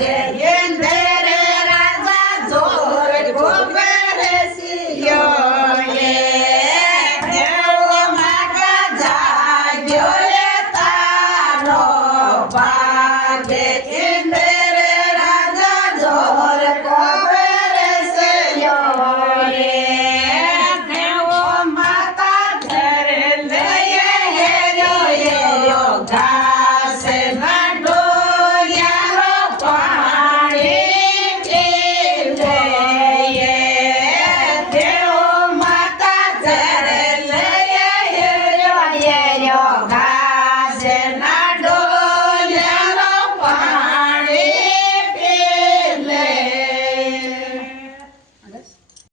इंदरे राजा जोर गोबर सियो ये देव मागा जाग्यो ये तारो बागे इंदरे राजा जोर गोबर सियो ये देव माता घर ले ये घास मंडो यारो पानी पीले ये देव माता घर ले ये घास